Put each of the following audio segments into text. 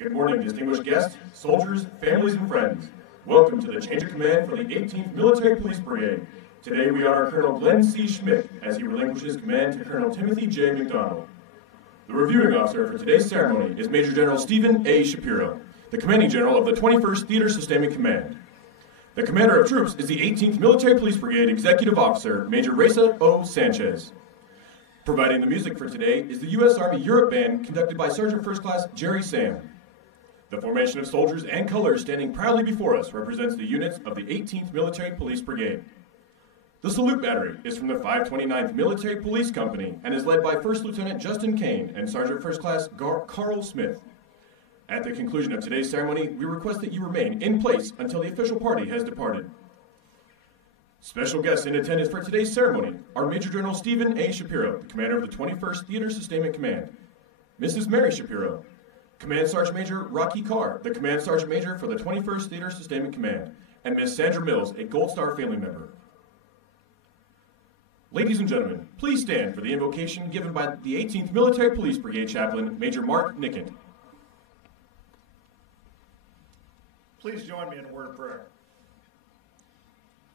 Good morning, distinguished guests, soldiers, families, and friends. Welcome to the change of command for the 18th Military Police Brigade. Today we honor Colonel Glenn C. Schmick as he relinquishes command to Colonel Timothy J. MacDonald. The reviewing officer for today's ceremony is Major General Stephen A. Shapiro, the commanding general of the 21st Theater Sustainment Command. The commander of troops is the 18th Military Police Brigade Executive Officer, Major Reza O. Sanchez. Providing the music for today is the U.S. Army Europe Band conducted by Sergeant First Class Jerry Sam. The formation of soldiers and colors standing proudly before us represents the units of the 18th Military Police Brigade. The salute battery is from the 529th Military Police Company and is led by First Lieutenant Justin Kane and Sergeant First Class Carl Smith. At the conclusion of today's ceremony, we request that you remain in place until the official party has departed. Special guests in attendance for today's ceremony are Major General Stephen A. Shapiro, the commander of the 21st Theater Sustainment Command, Mrs. Mary Shapiro, Command Sergeant Major Rocky Carr, the Command Sergeant Major for the 21st Theater Sustainment Command, and Ms. Sandra Mills, a Gold Star family member. Ladies and gentlemen, please stand for the invocation given by the 18th Military Police Brigade Chaplain, Major Mark Nickett. Please join me in a word of prayer.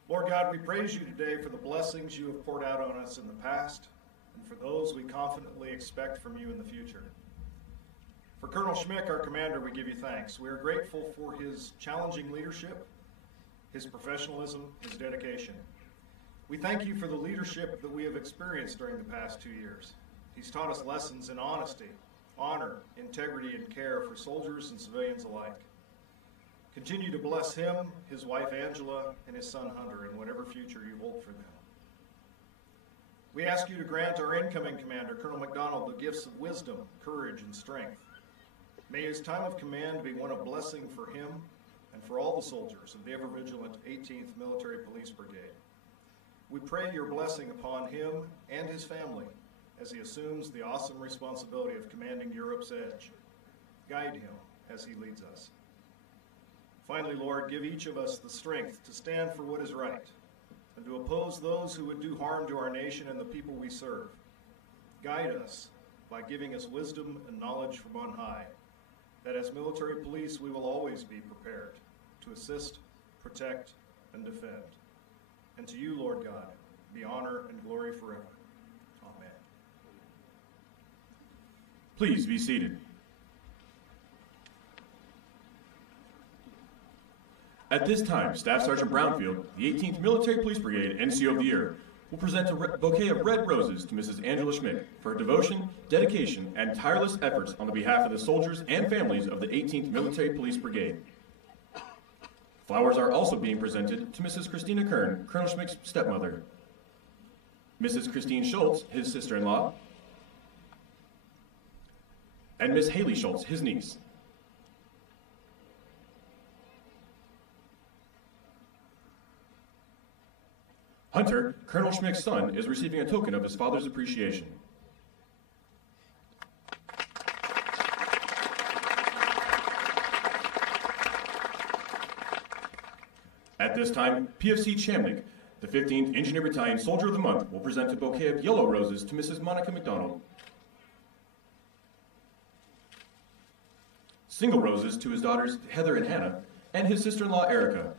Lord God, we praise you today for the blessings you have poured out on us in the past and for those we confidently expect from you in the future. For Colonel Schmick, our commander, we give you thanks. We are grateful for his challenging leadership, his professionalism, his dedication. We thank you for the leadership that we have experienced during the past 2 years. He's taught us lessons in honesty, honor, integrity, and care for soldiers and civilians alike. Continue to bless him, his wife Angela, and his son Hunter in whatever future you hold for them. We ask you to grant our incoming commander, Colonel MacDonald, the gifts of wisdom, courage, and strength. May his time of command be one of blessing for him and for all the soldiers of the ever-vigilant 18th Military Police Brigade. We pray your blessing upon him and his family as he assumes the awesome responsibility of commanding Europe's edge. Guide him as he leads us. Finally, Lord, give each of us the strength to stand for what is right and to oppose those who would do harm to our nation and the people we serve. Guide us by giving us wisdom and knowledge from on high, that as military police we will always be prepared to assist, protect, and defend. And to you, Lord God, be honor and glory forever. Amen. Please be seated. At this time, Staff Sergeant Brownfield, the 18th Military Police Brigade NCO of the Year, will present a bouquet of red roses to Mrs. Angela Schmick for her devotion, dedication, and tireless efforts on the behalf of the soldiers and families of the 18th Military Police Brigade. Flowers are also being presented to Mrs. Christina Kern, Colonel Schmick's stepmother, Mrs. Christine Schultz, his sister-in-law, and Miss Haley Schultz, his niece. Hunter, Colonel Schmick's son, is receiving a token of his father's appreciation. At this time, PFC Chamnick, the 15th Engineer Battalion Soldier of the Month, will present a bouquet of yellow roses to Mrs. Monica MacDonald. Single roses to his daughters Heather and Hannah, and his sister-in-law Erica.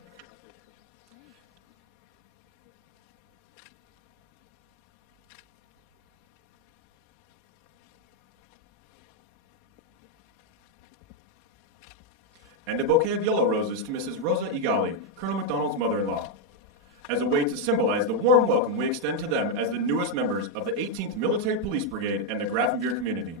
And a bouquet of yellow roses to Mrs. Rosa Igali, Colonel MacDonald's mother-in-law, as a way to symbolize the warm welcome we extend to them as the newest members of the 18th Military Police Brigade and the Grafenwoehr community.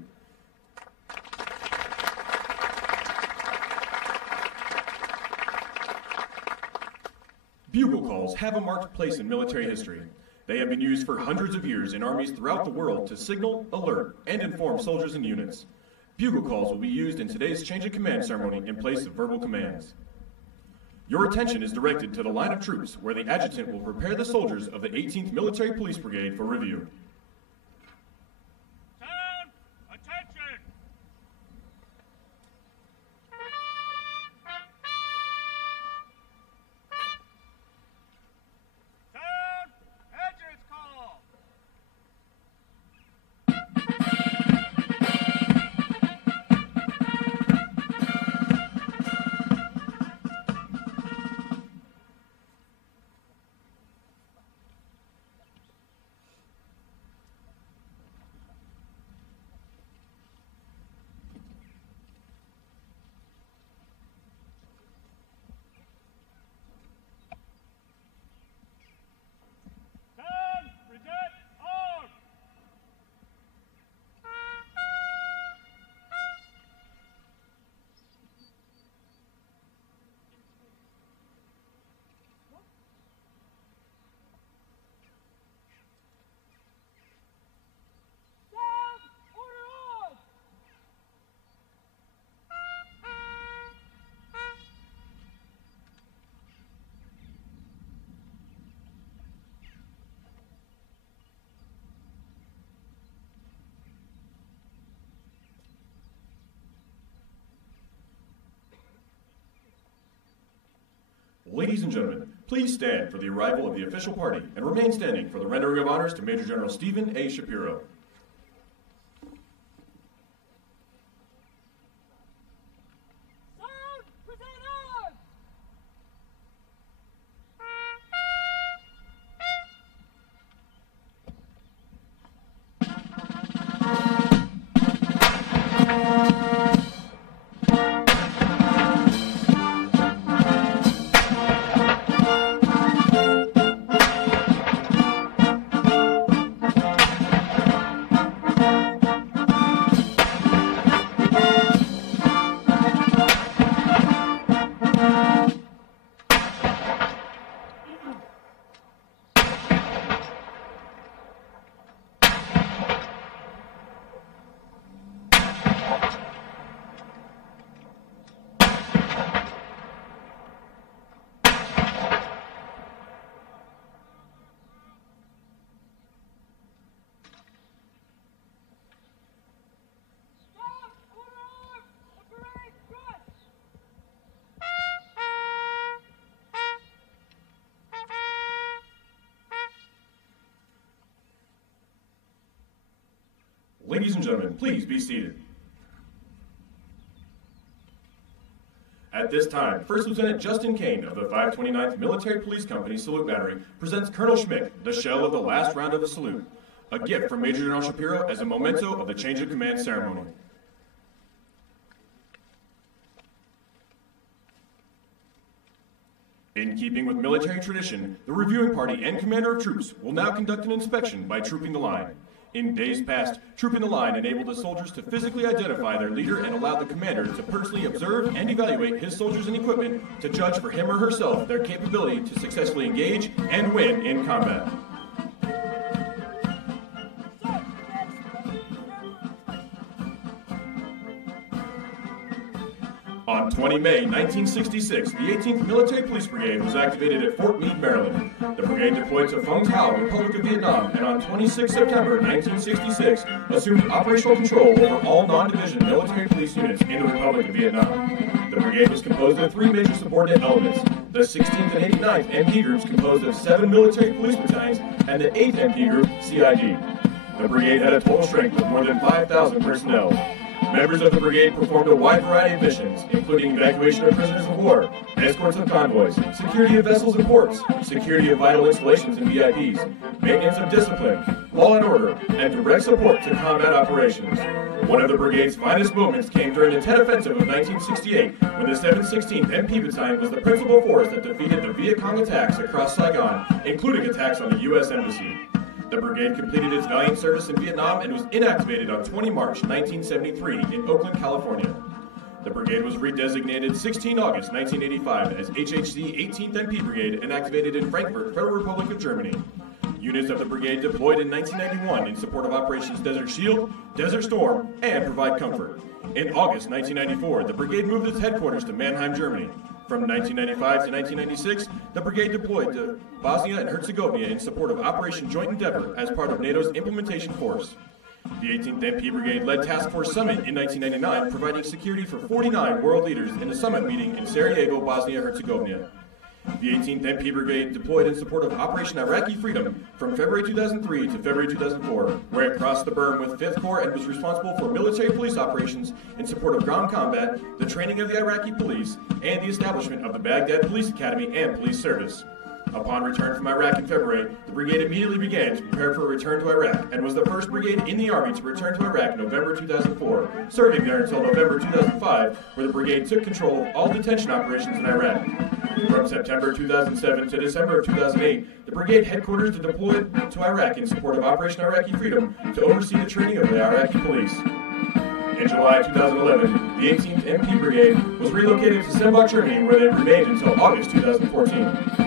Bugle calls have a marked place in military history. They have been used for hundreds of years in armies throughout the world to signal, alert, and inform soldiers and units. Bugle calls will be used in today's change of command ceremony in place of verbal commands. Your attention is directed to the line of troops where the adjutant will prepare the soldiers of the 18th Military Police Brigade for review. Sound! Attention! Sound! Entrance call! Ladies and gentlemen, please stand for the arrival of the official party and remain standing for the rendering of honors to Major General Stephen A. Shapiro. Ladies and gentlemen, please be seated. At this time, First Lieutenant Justin Kane of the 529th Military Police Company Salute Battery presents Colonel Schmick, the shell of the last round of the salute, a gift from Major General Shapiro as a memento of the change of command ceremony. In keeping with military tradition, the reviewing party and commander of troops will now conduct an inspection by trooping the line. In days past, trooping the line enabled the soldiers to physically identify their leader and allowed the commander to personally observe and evaluate his soldiers and equipment to judge for him or herself their capability to successfully engage and win in combat. On 20 May 1966, the 18th Military Police Brigade was activated at Fort Meade, Maryland. The brigade deployed to Phong Thao, Republic of Vietnam, and on 26 September 1966, assumed operational control over all non-division military police units in the Republic of Vietnam. The brigade was composed of three major subordinate elements: the 16th and 89th MP groups composed of 7 military police battalions, and the 8th MP group, CID. The brigade had a total strength of more than 5,000 personnel. Members of the brigade performed a wide variety of missions, including evacuation of prisoners of war, escorts of convoys, security of vessels and ports, security of vital installations and VIPs, maintenance of discipline, law and order, and direct support to combat operations. One of the brigade's finest moments came during the Tet Offensive of 1968, when the 716th MP Battalion was the principal force that defeated the Viet Cong attacks across Saigon, including attacks on the U.S. Embassy. The brigade completed its valiant service in Vietnam and was inactivated on 20 March 1973 in Oakland, California. The brigade was redesignated 16 August 1985 as HHC 18th MP Brigade and activated in Frankfurt, Federal Republic of Germany. Units of the brigade deployed in 1991 in support of Operations Desert Shield, Desert Storm, and Provide Comfort. In August 1994, the brigade moved its headquarters to Mannheim, Germany. From 1995 to 1996, the brigade deployed to Bosnia and Herzegovina in support of Operation Joint Endeavor as part of NATO's implementation force. The 18th MP Brigade led Task Force Summit in 1999, providing security for 49 world leaders in a summit meeting in Sarajevo, Bosnia-Herzegovina. The 18th MP Brigade deployed in support of Operation Iraqi Freedom from February 2003 to February 2004, where it crossed the berm with 5th Corps and was responsible for military police operations in support of ground combat, the training of the Iraqi police, and the establishment of the Baghdad Police Academy and police service. Upon return from Iraq in February, the brigade immediately began to prepare for a return to Iraq and was the first brigade in the Army to return to Iraq in November 2004, serving there until November 2005, where the brigade took control of all detention operations in Iraq. From September 2007 to December of 2008, the brigade headquarters to deploy to Iraq in support of Operation Iraqi Freedom to oversee the training of the Iraqi police. In July 2011, the 18th MP Brigade was relocated to Sembach, Germany, where they remained until August 2014.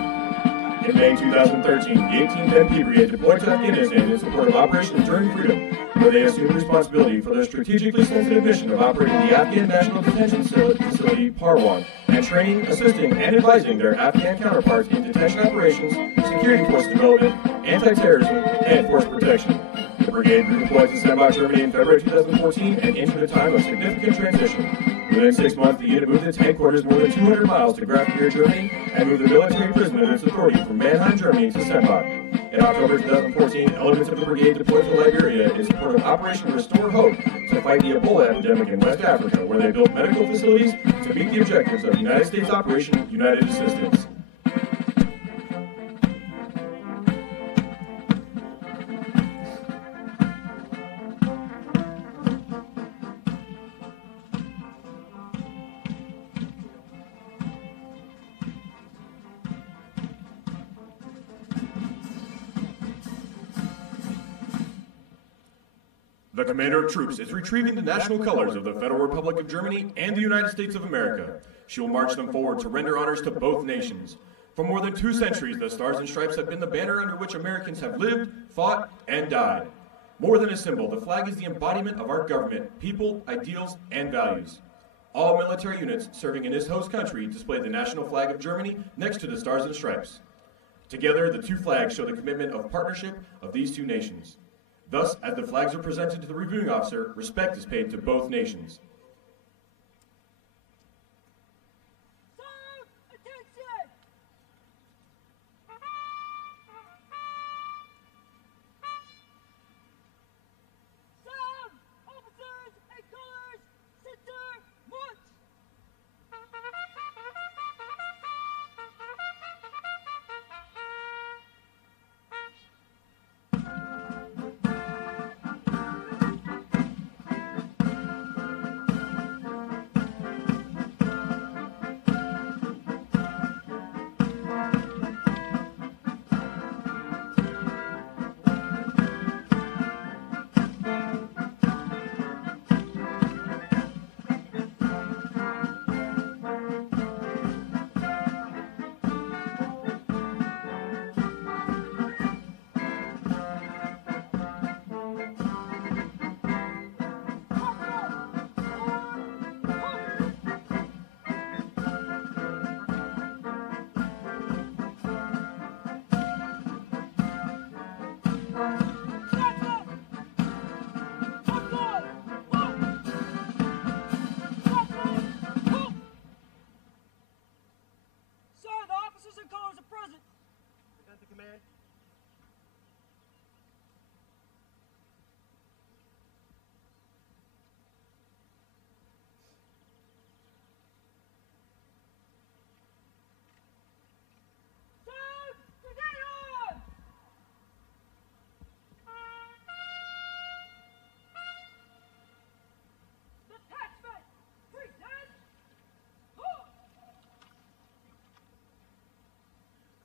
In May 2013, the 18th MP Brigade deployed to Afghanistan in support of Operation Enduring Freedom, where they assumed responsibility for their strategically sensitive mission of operating the Afghan National Detention Facility, Parwan, and training, assisting, and advising their Afghan counterparts in detention operations, security force development, anti-terrorism, and force protection. The brigade redeployed to Sembach, Germany in February 2014 and entered a time of significant transition. Within 6 months, the unit moved its headquarters more than 200 miles to Grafenwoehr, Germany, and moved the military prison of its authority from Mannheim, Germany to Sembach. In October 2014, elements of the brigade deployed to Liberia in support of Operation Restore Hope to fight the Ebola epidemic in West Africa, where they built medical facilities to meet the objectives of United States Operation United Assistance. The commander of troops is retrieving the national colors of the Federal Republic of Germany and the United States of America. She will march them forward to render honors to both nations. For more than 2 centuries, the Stars and Stripes have been the banner under which Americans have lived, fought, and died. More than a symbol, the flag is the embodiment of our government, people, ideals, and values. All military units serving in this host country display the national flag of Germany next to the Stars and Stripes. Together, the 2 flags show the commitment of partnership of these 2 nations. Thus, as the flags are presented to the reviewing officer, respect is paid to both nations.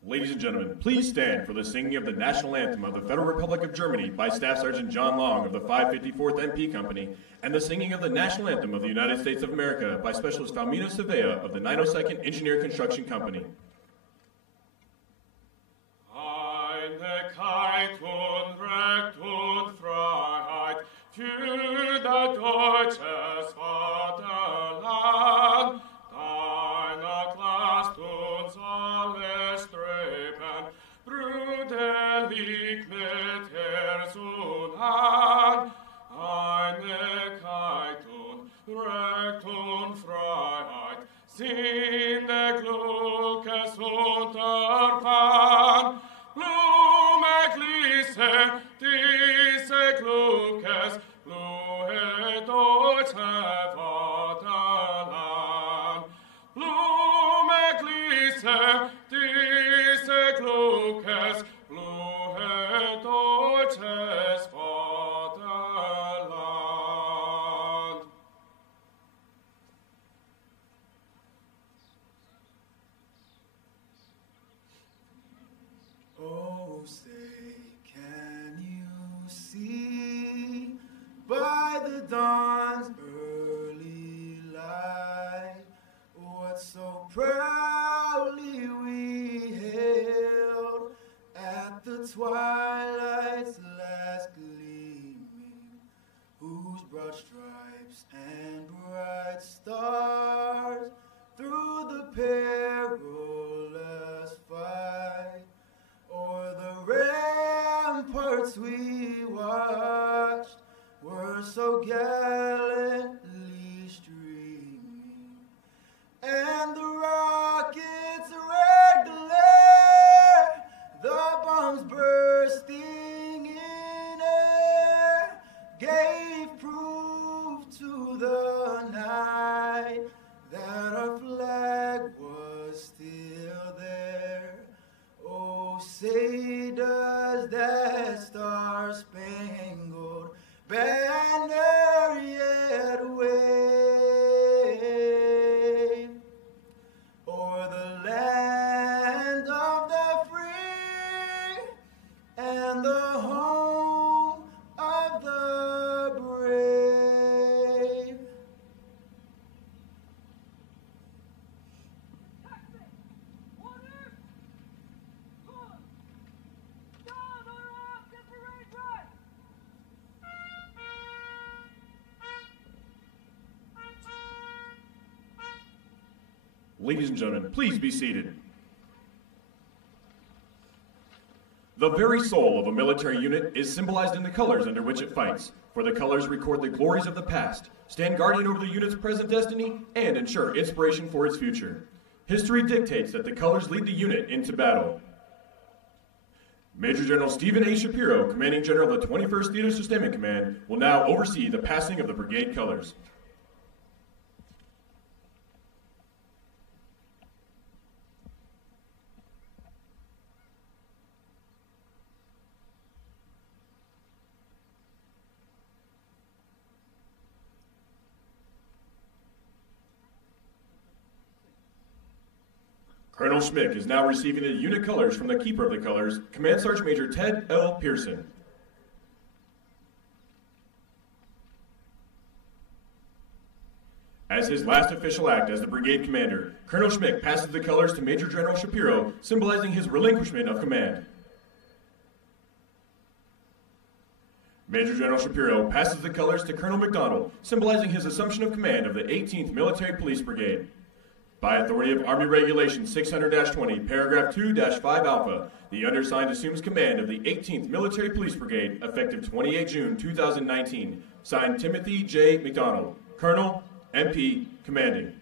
Ladies and gentlemen, please stand for the singing of the national anthem of the Federal Republic of Germany by Staff Sergeant John Long of the 554th MP Company, and the singing of the national anthem of the United States of America by Specialist Falmina Sevilla of the 902nd Engineer Construction Company. Eine Keit und Recht und Freiheit für das deutsche Vaterland. Danach lasst uns alle streben, brüderlich mit Herz und Hand. Einigkeit und Recht und Freiheit sind der Glückes Unterpfand. Blume glisse, diese Glückes, Blume deutsche Vaterland. Blume glisse, diese Glückes, Blume deutsches Vaterland. Oh, say, can you see by the dawn's early light what so proudly we hailed at the twilight's last gleaming, whose broad stripes and bright stars through the perilous fight o'er the ramparts we watched were so gallantly streaming, Ladies and gentlemen, please be seated. The very soul of a military unit is symbolized in the colors under which it fights, for the colors record the glories of the past, stand guardian over the unit's present destiny, and ensure inspiration for its future. History dictates that the colors lead the unit into battle. Major General Stephen A. Shapiro, Commanding General of the 21st Theater Sustainment Command, will now oversee the passing of the brigade colors. Colonel Schmick is now receiving the unit colors from the Keeper of the Colors, Command Sergeant Major Ted L. Pearson. As his last official act as the brigade commander, Colonel Schmick passes the colors to Major General Shapiro, symbolizing his relinquishment of command. Major General Shapiro passes the colors to Colonel MacDonald, symbolizing his assumption of command of the 18th Military Police Brigade. By authority of Army Regulation 600-20, paragraph 2-5 alpha, the undersigned assumes command of the 18th Military Police Brigade effective 28 June 2019. Signed, Timothy J. MacDonald, Colonel, MP, Commanding.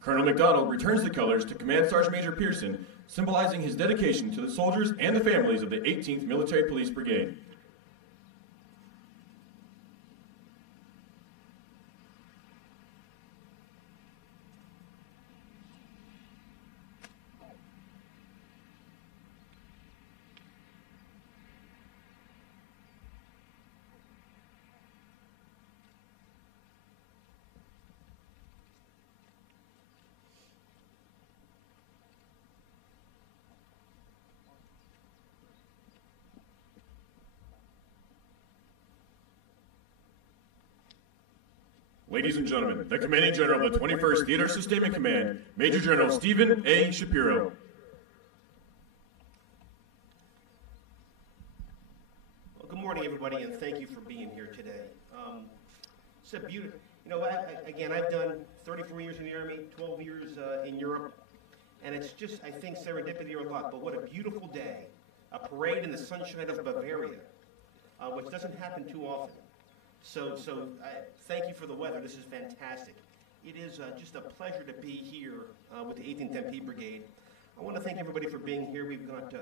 Colonel MacDonald returns the colors to Command Sergeant Major Pearson, symbolizing his dedication to the soldiers and the families of the 18th Military Police Brigade. Ladies and gentlemen, the Commanding General of the 21st Theater Sustainment Command, Major General Stephen A. Shapiro. Well, good morning, everybody, and thank you for being here today. It's a beautiful, again, I've done 34 years in the Army, 12 years in Europe, and it's just, I think, serendipity or luck, but what a beautiful day. A parade in the sunshine of Bavaria, which doesn't happen too often. So thank you for the weather. This is fantastic. It is just a pleasure to be here with the 18th MP Brigade. I want to thank everybody for being here. We've got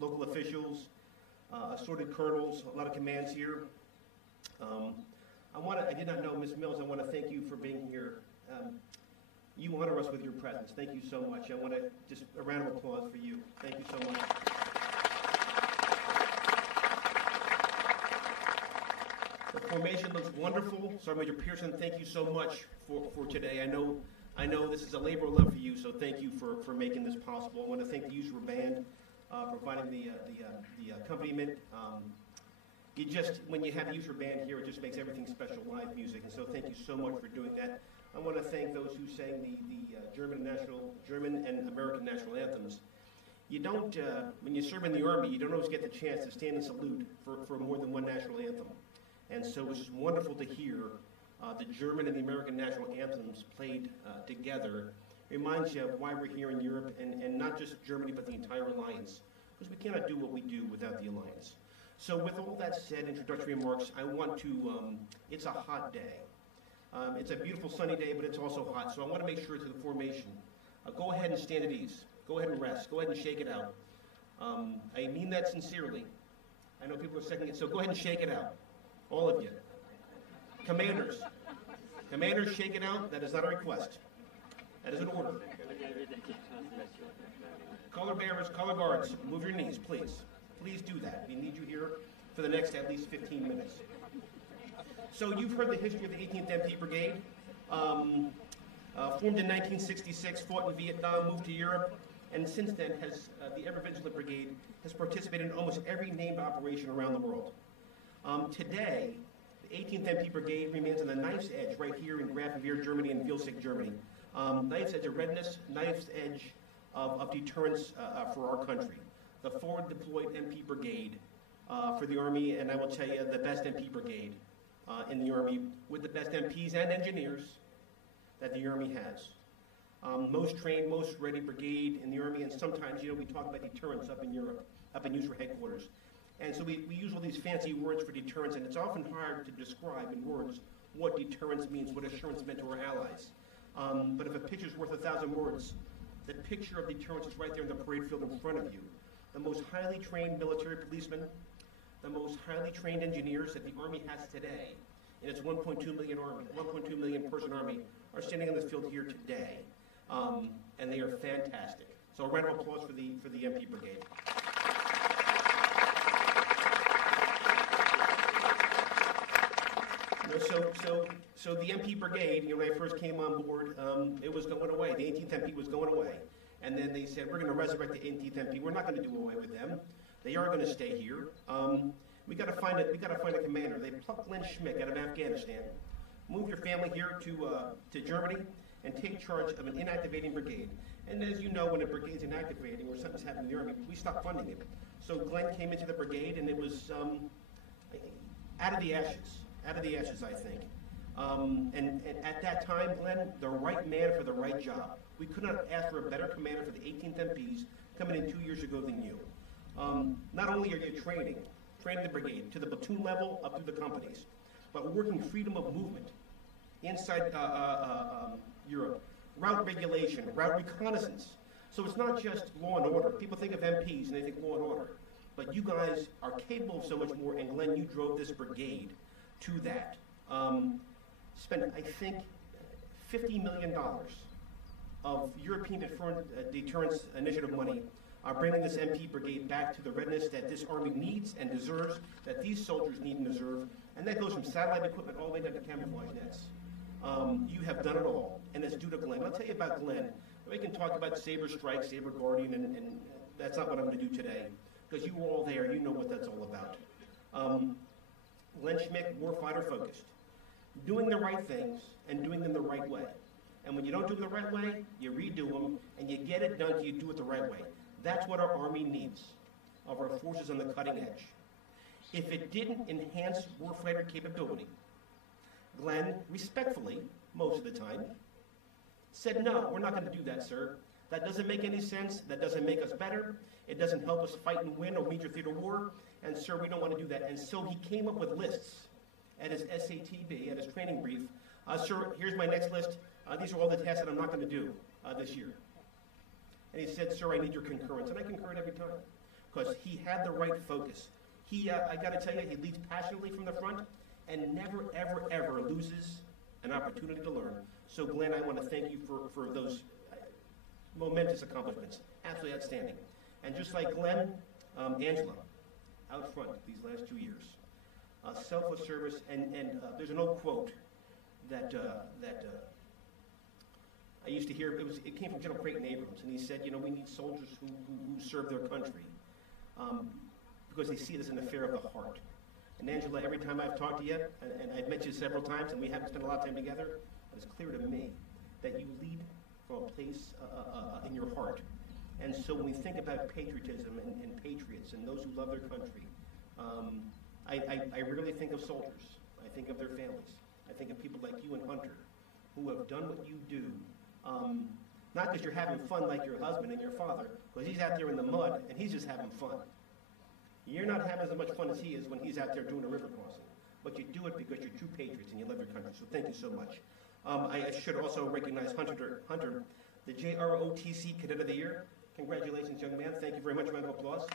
local officials, assorted colonels, a lot of commands here. I did not know, Ms. Mills, I want to thank you for being here. You honor us with your presence. Thank you so much. I want to just a round of applause for you. Thank you so much. The formation looks wonderful. Sergeant Major Pearson, thank you so much for today. I know this is a labor of love for you, so thank you for making this possible. I want to thank the User Band for providing the accompaniment. When you have the User Band here, it just makes everything special, live music, and so thank you so much for doing that. I want to thank those who sang the German and American national anthems. You don't, when you serve in the Army, you don't always get the chance to stand and salute for more than one national anthem. And so it was wonderful to hear the German and the American national anthems played together. It reminds you of why we're here in Europe, and not just Germany, but the entire alliance, because we cannot do what we do without the alliance. So with all that said, introductory remarks, I want to, it's a hot day. It's a beautiful sunny day, but it's also hot, so I want to make sure to the formation. Go ahead and stand at ease. Go ahead and rest. Go ahead and shake it out. I mean that sincerely. I know people are seconding it, so go ahead and shake it out. All of you. Commanders, shake it out. That is not a request. That is an order. Color bearers, color guards, move your knees, please. Please do that. We need you here for the next at least 15 minutes. So you've heard the history of the 18th MP Brigade. Formed in 1966, fought in Vietnam, moved to Europe, and since then the Ever Vigilant Brigade has participated in almost every named operation around the world. Today, the 18th MP Brigade remains on the knife's edge right here in Grafenwoehr, Germany, and Vilsig, Germany. Knife's edge of readiness, knife's edge of deterrence for our country. The forward deployed MP Brigade for the Army, and I will tell you, the best MP Brigade in the Army, with the best MPs and engineers that the Army has. Most trained, most ready brigade in the Army, and sometimes, we talk about deterrence up in Europe, up in neutral headquarters. And so we use all these fancy words for deterrence, and it's often hard to describe in words what deterrence means, what assurance meant to our allies. But if a picture's worth 1,000 words, the picture of deterrence is right there in the parade field in front of you. The most highly trained military policemen, the most highly trained engineers that the Army has today, in its 1.2 million person Army, are standing on this field here today. And they are fantastic. So a round of applause for the MP Brigade. So the MP Brigade, when I first came on board, it was going away. The 18th MP was going away. And then they said, we're going to resurrect the 18th MP. We're not going to do away with them. They are going to stay here. We got to find a commander. They plucked Glenn Schmick out of Afghanistan, move your family here to Germany, and take charge of an inactivating brigade. And as you know, when a brigade's inactivating or something's happening in the Army, we stop funding it. So Glenn came into the brigade, and it was out of the ashes, I think. And at that time, Glenn, the right man for the right job. We could not ask for a better commander for the 18th MPs coming in 2 years ago than you. Not only are you training the brigade to the platoon level up through the companies, but working freedom of movement inside Europe, route regulation, route reconnaissance. So it's not just law and order. People think of MPs and they think law and order. But you guys are capable of so much more, and Glenn, you drove this brigade to that. Spent, I think, $50 million of European deterrence initiative money bringing this MP Brigade back to the readiness that this Army needs and deserves, that these soldiers need and deserve. And that goes from satellite equipment all the way down to camouflage nets. You have done it all, and it's due to Glenn. I'll tell you about Glenn. We can talk about Saber Strike, Saber Guardian, and that's not what I'm going to do today, because you were all there. You know what that's all about. Glenn Schmick, warfighter focused, doing the right things and doing them the right way. And when you don't do them the right way, you redo them, and you get it done till you do it the right way. That's what our Army needs, of our forces on the cutting edge. If it didn't enhance warfighter capability, Glenn, respectfully, most of the time, said, no, we're not going to do that, sir. That doesn't make any sense. That doesn't make us better. It doesn't help us fight and win or major theater war. And, sir, we don't want to do that. And so he came up with lists at his SATB, at his training brief. Sir, here's my next list. These are all the tasks that I'm not going to do this year. And he said, sir, I need your concurrence. And I concurred every time, because he had the right focus. He, I got to tell you, he leads passionately from the front and never, ever, ever loses an opportunity to learn. So, Glenn, I want to thank you for those momentous accomplishments. Absolutely outstanding. And just like Glenn, Angela, out front these last 2 years. Selfless service, and there's an old quote that I used to hear. It came from General Creighton Abrams, and he said, we need soldiers who serve their country because they see it as an affair of the heart. And Angela, every time I've talked to you, and I've met you several times, and we haven't spent a lot of time together, it's clear to me that you lead from a place in your heart. And so when we think about patriotism and patriots and those who love their country, I rarely think of soldiers. I think of their families. I think of people like you and Hunter, who have done what you do, not because you're having fun like your husband and your father, because he's out there in the mud and he's just having fun. You're not having as much fun as he is when he's out there doing a river crossing. But you do it because you're true patriots and you love your country. So thank you so much. I should also recognize Hunter, the JROTC Cadet of the Year. Congratulations, young man. Thank you very much. Round of applause.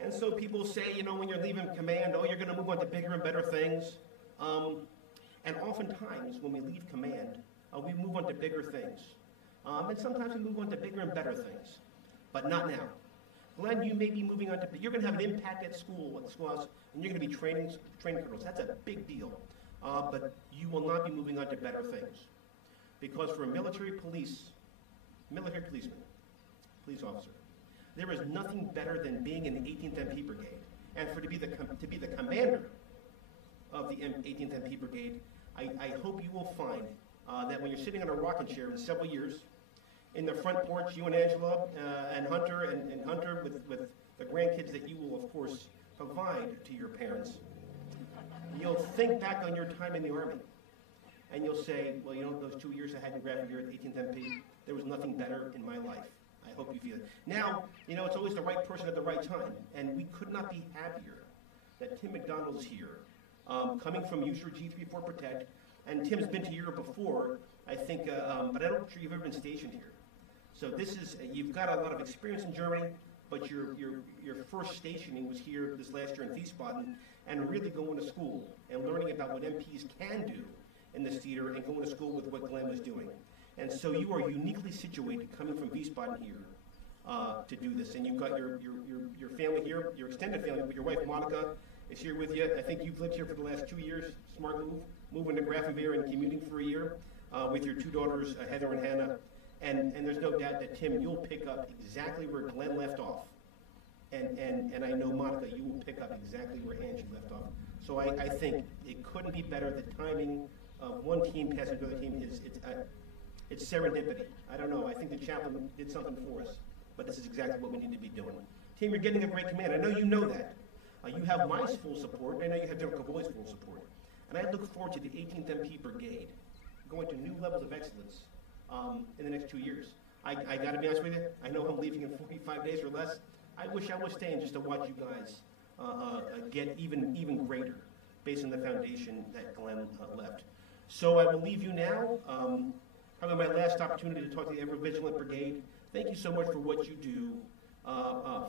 And so people say, when you're leaving command, oh, you're going to move on to bigger and better things. And oftentimes, when we leave command, we move on to bigger things. And sometimes we move on to bigger and better things. But not now. Glenn, you may be moving on to, you're going to have an impact at the schoolhouse, and you're going to be training colonels. That's a big deal. But you will not be moving on to better things. Because for a military policeman, police officer, there is nothing better than being in the 18th MP Brigade. And to be the commander of the 18th MP Brigade, I hope you will find that when you're sitting on a rocking chair in several years, in the front porch, you and Angela and Hunter, and Hunter with the grandkids that you will, of course, provide to your parents, you'll think back on your time in the Army, and you'll say, well, you know, those 2 years I had in Grafenwoehr at the 18th MP, there was nothing better in my life. I hope you feel it. Now, you know, it's always the right person at the right time, and we could not be happier that Tim MacDonald's here, coming from USER G34 Protect, and Tim's been to Europe before, I think, but I'm not sure you've ever been stationed here. So this is, you've got a lot of experience in Germany, but your first stationing was here this last year in Wiesbaden, and really going to school and learning about what MPs can do in this theater and going to school with what Glenn was doing. And so you are uniquely situated coming from Wiesbaden here to do this. And you've got your family here, your extended family, but your wife Monica is here with you. I think you've lived here for the last 2 years. Smart move, moving to Grafenwoehr and commuting for a year with your two daughters, Heather and Hannah. And there's no doubt that, Tim, you'll pick up exactly where Glenn left off. And I know, Monica, you will pick up exactly where Angie left off. So I think it couldn't be better. The timing of one team passing to the other team it's serendipity. I don't know. I think the chaplain did something for us. But this is exactly what we need to be doing. Tim, you're getting a great command. I know you know that. You have my full support. I know you have General Cavoy's full support. And I look forward to the 18th MP Brigade going to new levels of excellence in the next 2 years. I got to be honest with you. I know I'm leaving in 45 days or less. I wish I was staying just to watch you guys get even greater based on the foundation that Glenn left. So I will leave you now. Probably my last opportunity to talk to the Ever Vigilant Brigade. Thank you so much for what you do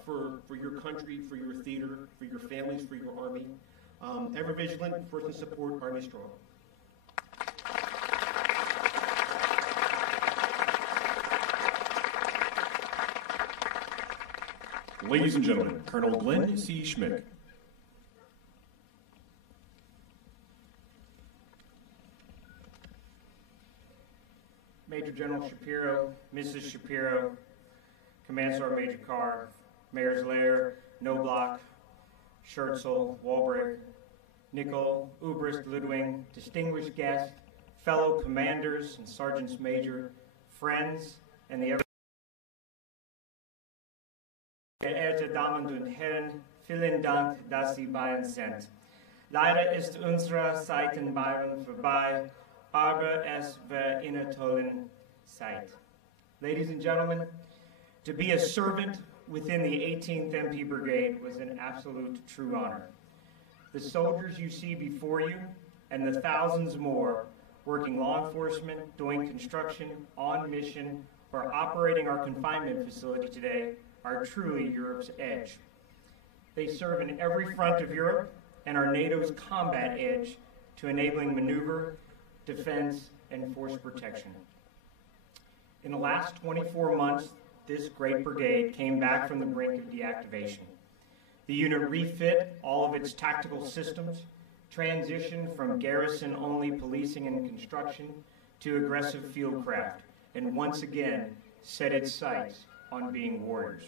for your country, for your theater, for your families, for your Army. Ever Vigilant, first in support, Army strong. Ladies and gentlemen, Colonel Glenn C. Schmick. Major General Shapiro, Mrs. Shapiro, Command Sergeant Major Carr, Mayors Lair, Knobloch, Schertzel, Walbrich, Nickel, Ubrist, Ludwig, distinguished guests, fellow commanders and sergeants major, friends, and the Verehrte Damen und Herren, vielen Dank, dass Sie bei uns sind. Leider ist unsere Zeitenbayern vorbei, aber es war eine tolle Zeit. Ladies and gentlemen, to be a servant within the 18th MP Brigade was an absolute true honor. The soldiers you see before you, and the thousands more working law enforcement, doing construction, on mission, or operating our confinement facility today are truly Europe's edge. They serve in every front of Europe and are NATO's combat edge to enabling maneuver, defense, and force protection. In the last 24 months, this great brigade came back from the brink of deactivation. The unit refit all of its tactical systems, transitioned from garrison-only policing and construction to aggressive field craft, and once again set its sights on being warriors.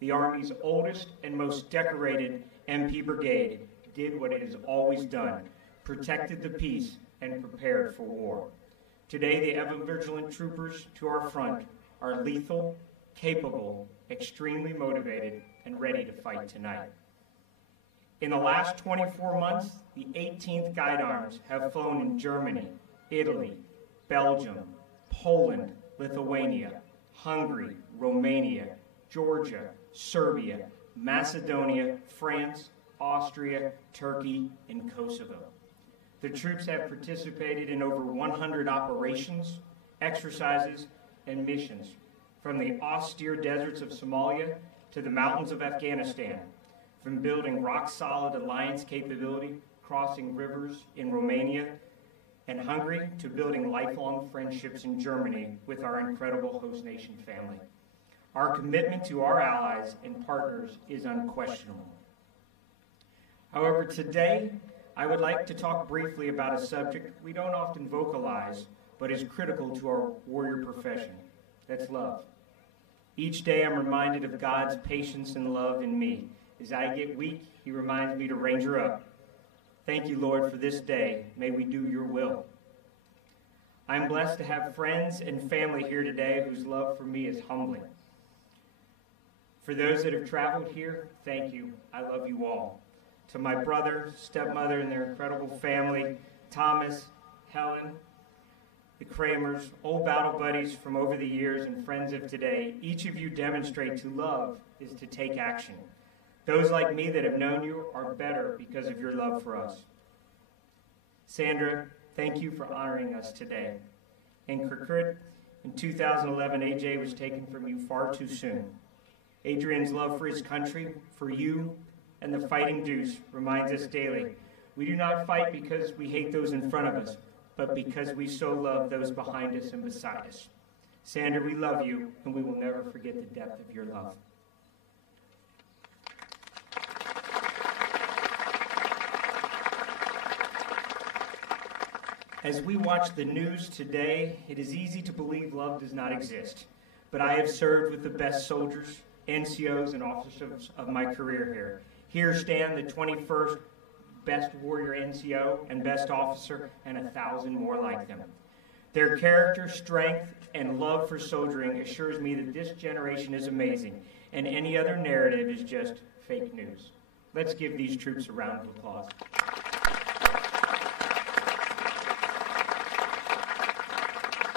The Army's oldest and most decorated MP Brigade did what it has always done, protected the peace and prepared for war. Today, the ever-vigilant troopers to our front are lethal, capable, extremely motivated, and ready to fight tonight. In the last 24 months, the 18th Guide Arms have flown in Germany, Italy, Belgium, Poland, Lithuania, Hungary, Romania, Georgia, Serbia, Macedonia, France, Austria, Turkey, and Kosovo. The troops have participated in over 100 operations, exercises, and missions, from the austere deserts of Somalia to the mountains of Afghanistan, from building rock-solid alliance capability, crossing rivers in Romania and Hungary, to building lifelong friendships in Germany with our incredible host nation family. Our commitment to our allies and partners is unquestionable. However, today, I would like to talk briefly about a subject we don't often vocalize, but is critical to our warrior profession. That's love. Each day I'm reminded of God's patience and love in me. As I get weak, He reminds me to ranger up. Thank you, Lord, for this day. May we do your will. I'm blessed to have friends and family here today whose love for me is humbling. For those that have traveled here, thank you. I love you all. to my brother, stepmother, and their incredible family, Thomas, Helen, the Kramers, old battle buddies from over the years and friends of today, each of you demonstrate to love is to take action. Those like me that have known you are better because of your love for us. Sandra, thank you for honoring us today. And Kirkwood, in 2011, AJ was taken from you far too soon. Adrian's love for his country, for you, and the Fighting Deuce reminds us daily. We do not fight because we hate those in front of us, but because we so love those behind us and beside us. Sandra, we love you, and we will never forget the depth of your love. As we watch the news today, it is easy to believe love does not exist. But I have served with the best soldiers, NCOs, and officers of my career here. Here stand the 21st best warrior NCO and best officer, and 1,000 more like them. Their character, strength, and love for soldiering assures me that this generation is amazing, and any other narrative is just fake news. Let's give these troops a round of applause.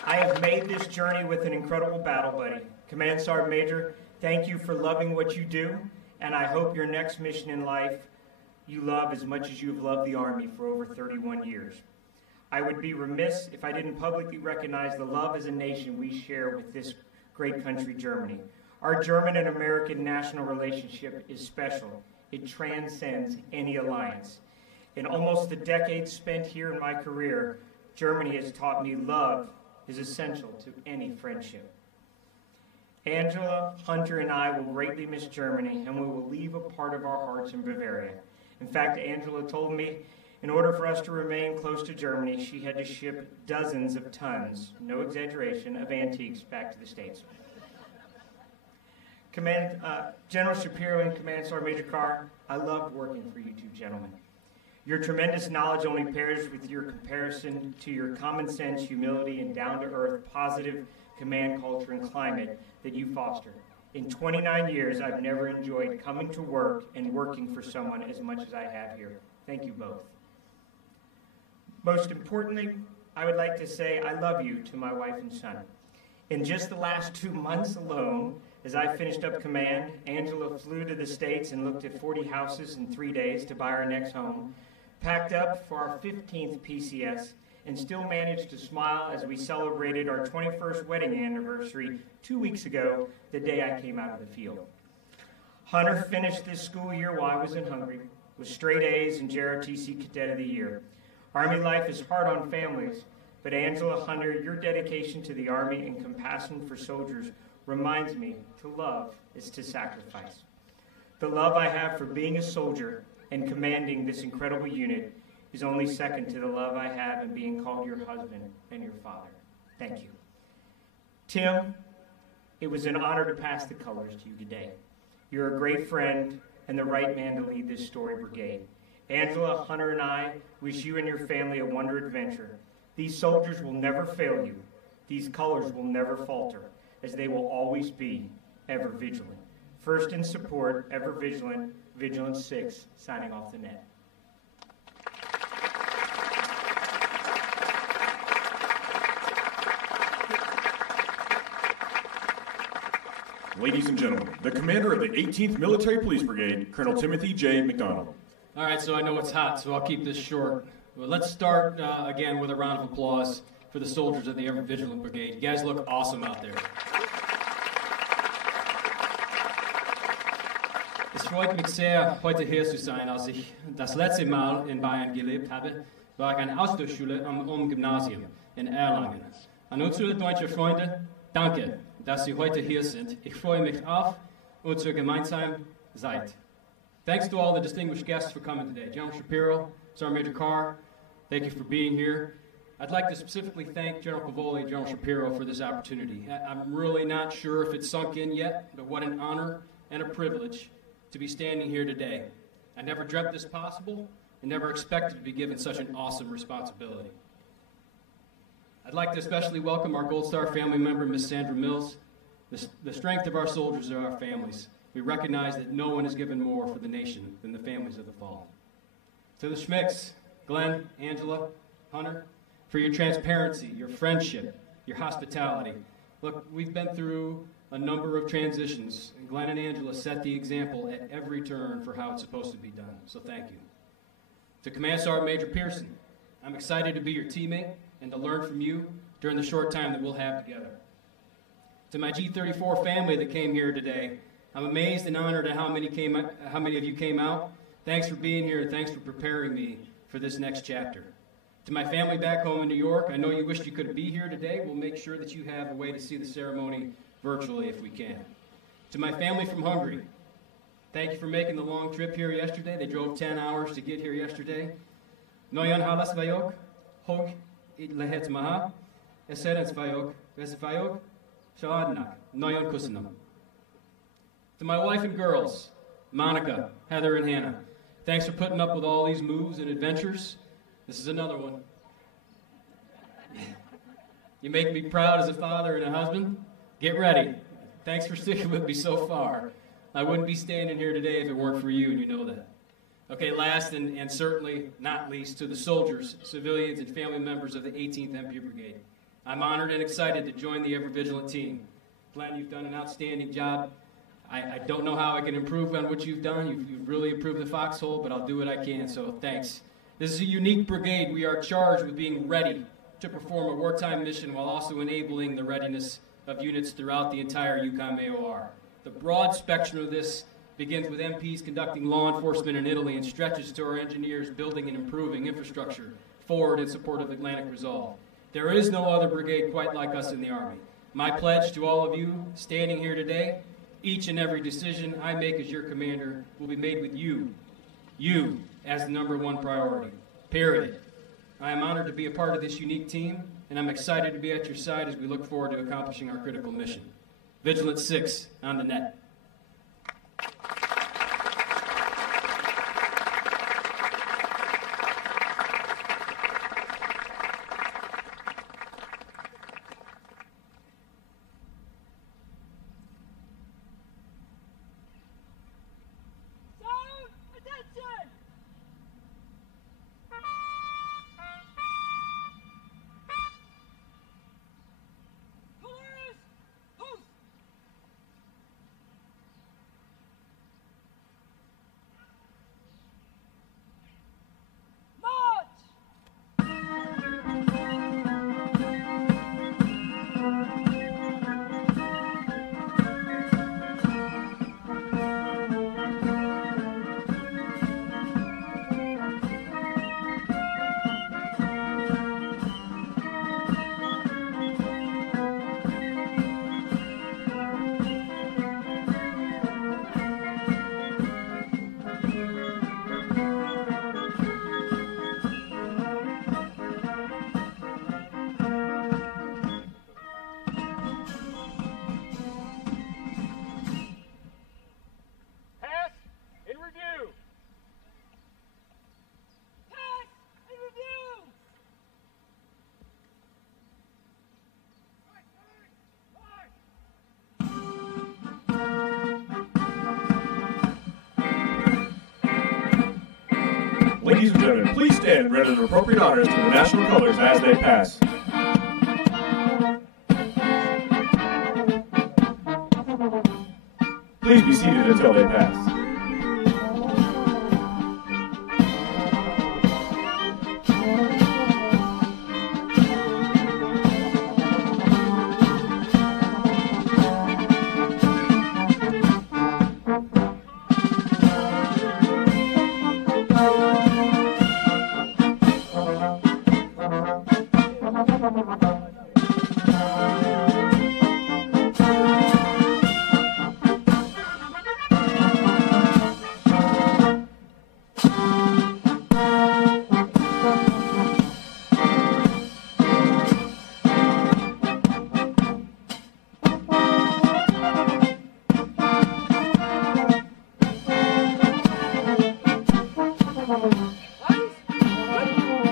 I have made this journey with an incredible battle buddy. Command Sergeant Major, thank you for loving what you do, and I hope your next mission in life you love as much as you have loved the Army for over 31 years. I would be remiss if I didn't publicly recognize the love as a nation we share with this great country, Germany. Our German and American national relationship is special. It transcends any alliance. In almost the decades spent here in my career, Germany has taught me love is essential to any friendship. Angela, Hunter, and I will greatly miss Germany, and we will leave a part of our hearts in Bavaria. In fact, Angela told me in order for us to remain close to Germany, she had to ship dozens of tons, no exaggeration, of antiques back to the States. General Shapiro and Command Sergeant Major Carr, I loved working for you two gentlemen. Your tremendous knowledge only pairs with your comparison to your common sense, humility, and down-to-earth, positive command culture and climate that you foster. In 29 years, I've never enjoyed coming to work and working for someone as much as I have here. Thank you both. Most importantly, I would like to say I love you to my wife and son. In just the last 2 months alone, as I finished up command, Angela flew to the States and looked at 40 houses in 3 days to buy our next home, packed up for our 15th PCS, and still managed to smile as we celebrated our 21st wedding anniversary 2 weeks ago, the day I came out of the field. Hunter finished this school year while I was in Hungary with straight A's and JROTC Cadet of the Year. Army life is hard on families, but Angela, Hunter, your dedication to the Army and compassion for soldiers reminds me to love is to sacrifice. The love I have for being a soldier and commanding this incredible unit is only second to the love I have in being called your husband and your father. Thank you. Tim, it was an honor to pass the colors to you today. You're a great friend and the right man to lead this story brigade. Angela, Hunter, and I wish you and your family a wonder adventure. These soldiers will never fail you. These colors will never falter, as they will always be ever vigilant. First in support, ever vigilant, Vigilant 6, signing off the net. Ladies and gentlemen, the commander of the 18th Military Police Brigade, Colonel Timothy J. MacDonald. All right, so I know it's hot, so I'll keep this short. Well, let's start again with a round of applause for the soldiers of the Ever Vigilant Brigade. You guys look awesome out there. Es freut mich sehr, heute hier zu sein. Als ich das letzte Mal in Bayern gelebt habe, war ich eine Austauschschule am Gymnasium in Erlangen. An unsere deutschen Freunde, danke, dass Sie heute hier sind. Ich freue mich auf unsere gemeinsame Zeit. Thanks to all the distinguished guests for coming today. General Shapiro, Sergeant Major Carr, thank you for being here. I'd like to specifically thank General Pavoli and General Shapiro for this opportunity. I'm really not sure if it's sunk in yet, but what an honor and a privilege to be standing here today. I never dreamt this possible and never expected to be given such an awesome responsibility. I'd like to especially welcome our Gold Star family member, Ms. Sandra Mills. The strength of our soldiers are our families. We recognize that no one has given more for the nation than the families of the fallen. To the Schmicks, Glenn, Angela, Hunter, for your transparency, your friendship, your hospitality. Look, we've been through a number of transitions, and Glenn and Angela set the example at every turn for how it's supposed to be done, so thank you. To Command Sergeant Major Pearson, I'm excited to be your teammate and to learn from you during the short time that we'll have together. To my G34 family that came here today, I'm amazed and honored at how many of you came out. Thanks for being here, and thanks for preparing me for this next chapter. To my family back home in New York, I know you wished you could be here today. We'll make sure that you have a way to see the ceremony virtually if we can. To my family from Hungary, thank you for making the long trip here yesterday. They drove 10 hours to get here yesterday. Nagyon hálás vagyok, hogy itt lehet ma, és szeretnék vagyok, családnak. Nagyon köszönöm. To my wife and girls, Monica, Heather, and Hannah, thanks for putting up with all these moves and adventures. This is another one. You make me proud as a father and a husband. Get ready. Thanks for sticking with me so far. I wouldn't be standing here today if it weren't for you, and you know that. Okay, last and certainly not least, to the soldiers, civilians, and family members of the 18th MP Brigade. I'm honored and excited to join the Ever Vigilant team. Glenn, you've done an outstanding job. I don't know how I can improve on what you've done. You've really improved the foxhole, but I'll do what I can, so thanks. This is a unique brigade. We are charged with being ready to perform a wartime mission while also enabling the readiness of units throughout the entire Yukon AOR. The broad spectrum of this begins with MPs conducting law enforcement in Italy and stretches to our engineers building and improving infrastructure forward in support of Atlantic Resolve. There is no other brigade quite like us in the Army. My pledge to all of you standing here today, each and every decision I make as your commander will be made with you as the #1 priority, period. I am honored to be a part of this unique team, and I'm excited to be at your side as we look forward to accomplishing our critical mission. Vigilant 6 on the net. Ladies and gentlemen, please stand and render the appropriate honors to the national colors as they pass. Please be seated until they pass.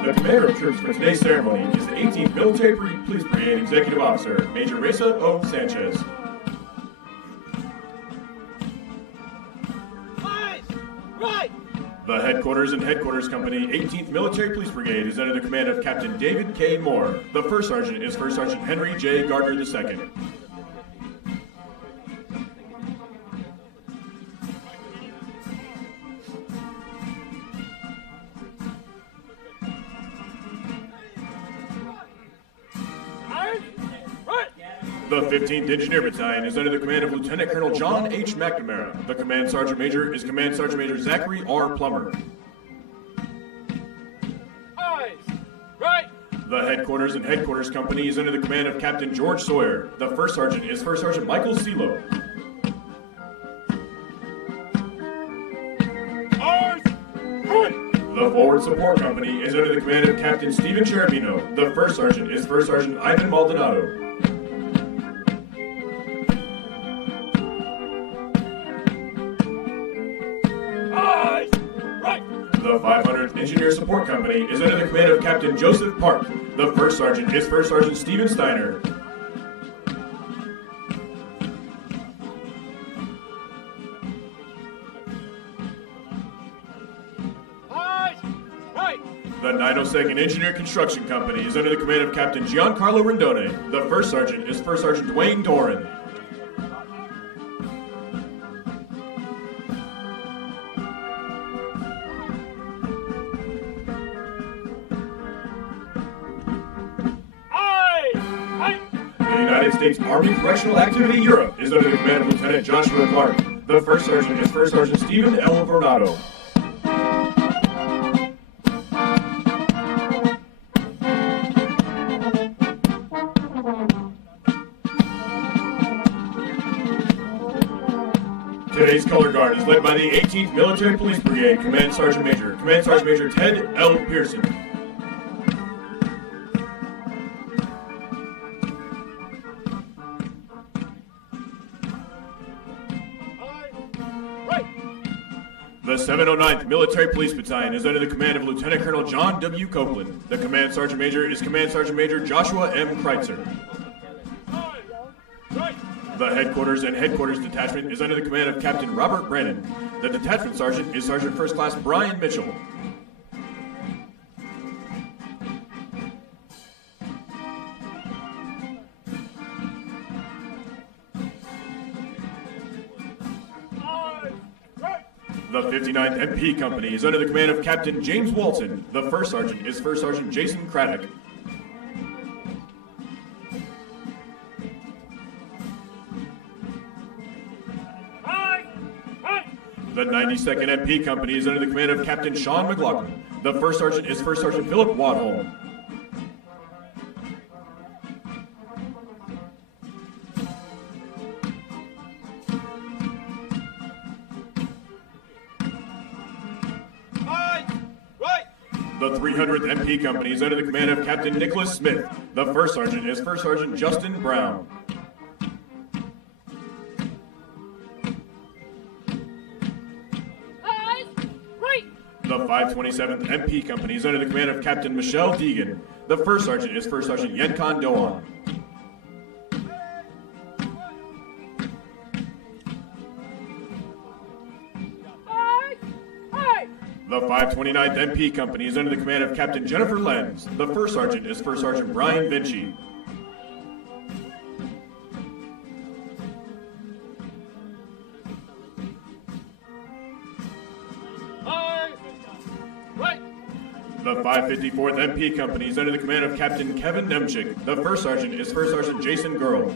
The commander of troops for today's ceremony is the 18th Military Police Brigade Executive Officer, Major Reza O. Sanchez. Eyes! Right! The head headquarters and headquarters company, 18th Military Police Brigade, is under the command of Captain David K. Moore. The first sergeant is First Sergeant Henry J. Gardner II. The 15th Engineer Battalion is under the command of Lieutenant Colonel John H. McNamara. The Command Sergeant Major is Command Sergeant Major Zachary R. Plummer. Eyes, right. The headquarters and headquarters company is under the command of Captain George Sawyer. The first sergeant is First Sergeant Michael Selo. Eyes, right. The forward support company is under the command of Captain Stephen Cherubino. The first sergeant is First Sergeant Ivan Maldonado. The 500th Engineer Support Company is under the command of Captain Joseph Park. The first sergeant is First Sergeant Stephen Steiner. Eyes, right. The 902nd Engineer Construction Company is under the command of Captain Giancarlo Rendone. The first sergeant is First Sergeant Dwayne Doran. The United States Army Correctional Activity Europe is under the command of Lieutenant Joshua Clark. The first sergeant is First Sergeant Stephen L. Vornado. Today's color guard is led by the 18th Military Police Brigade Command Sergeant Major Ted L. Pearson. The 709th Military Police Battalion is under the command of Lieutenant Colonel John W. Copeland. The Command Sergeant Major is Command Sergeant Major Joshua M. Kreitzer. The headquarters and headquarters detachment is under the command of Captain Robert Brannon. The detachment sergeant is Sergeant First Class Brian Mitchell. The 59th MP Company is under the command of Captain James Walton. The first sergeant is First Sergeant Jason Craddock. The 92nd MP Company is under the command of Captain Sean McLaughlin. The first sergeant is First Sergeant Philip Wadholm. The 300th MP Company is under the command of Captain Nicholas Smith. The first sergeant is First Sergeant Justin Brown. The 527th MP Company is under the command of Captain Michelle Deegan. The first sergeant is First Sergeant Yenkan Doan. The 529th MP Company is under the command of Captain Jennifer Lenz. The first sergeant is First Sergeant Brian Vinci. The 554th MP Company is under the command of Captain Kevin Nemchik. The first sergeant is First Sergeant Jason Gurl.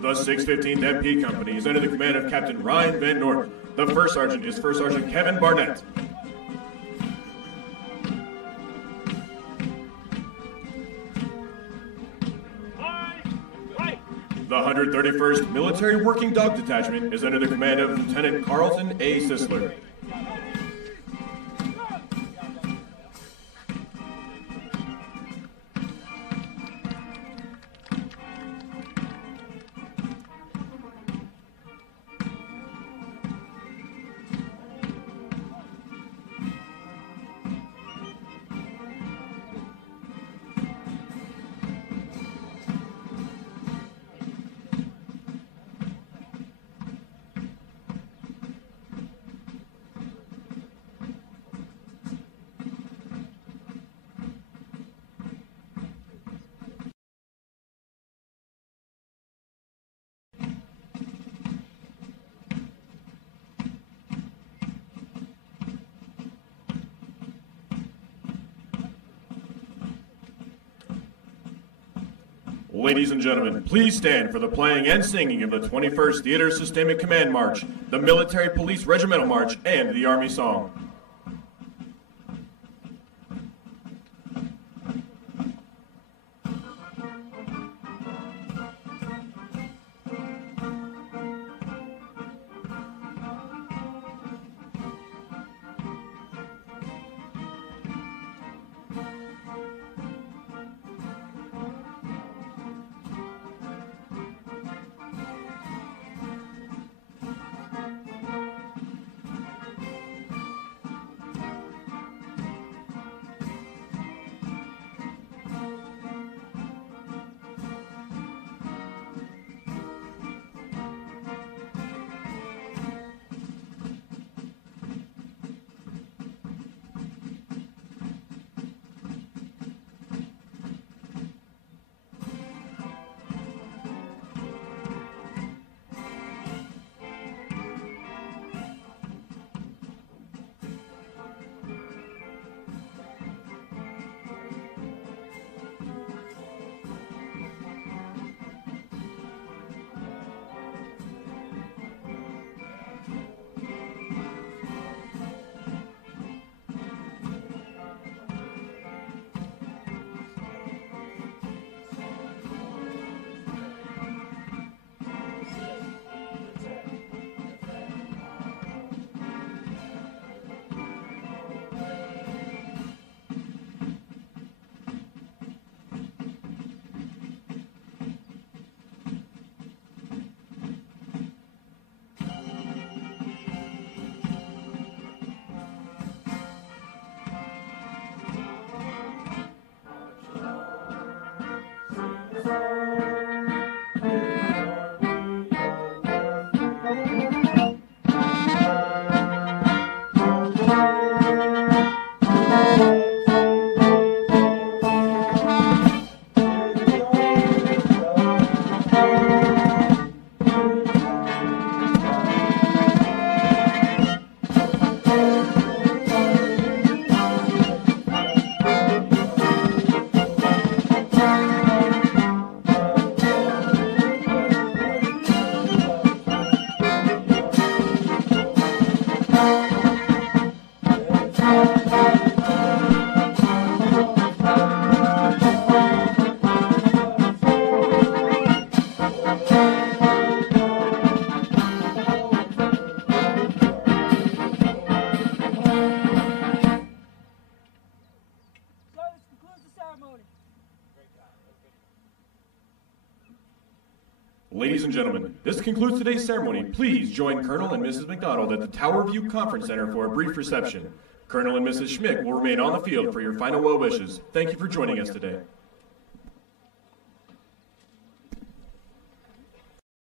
The 615th MP Company is under the command of Captain Ryan Van North. The first sergeant is First Sergeant Kevin Barnett. The 131st Military Working Dog Detachment is under the command of Lieutenant Carlton A. Sisler. Ladies and gentlemen, please stand for the playing and singing of the 21st Theater Sustainment Command March, the Military Police Regimental March, and the Army Song. Ladies and gentlemen, this concludes today's ceremony. Please join Colonel and Mrs. MacDonald at the Tower View Conference Center for a brief reception. Colonel and Mrs. Schmick will remain on the field for your final well wishes. Thank you for joining us today.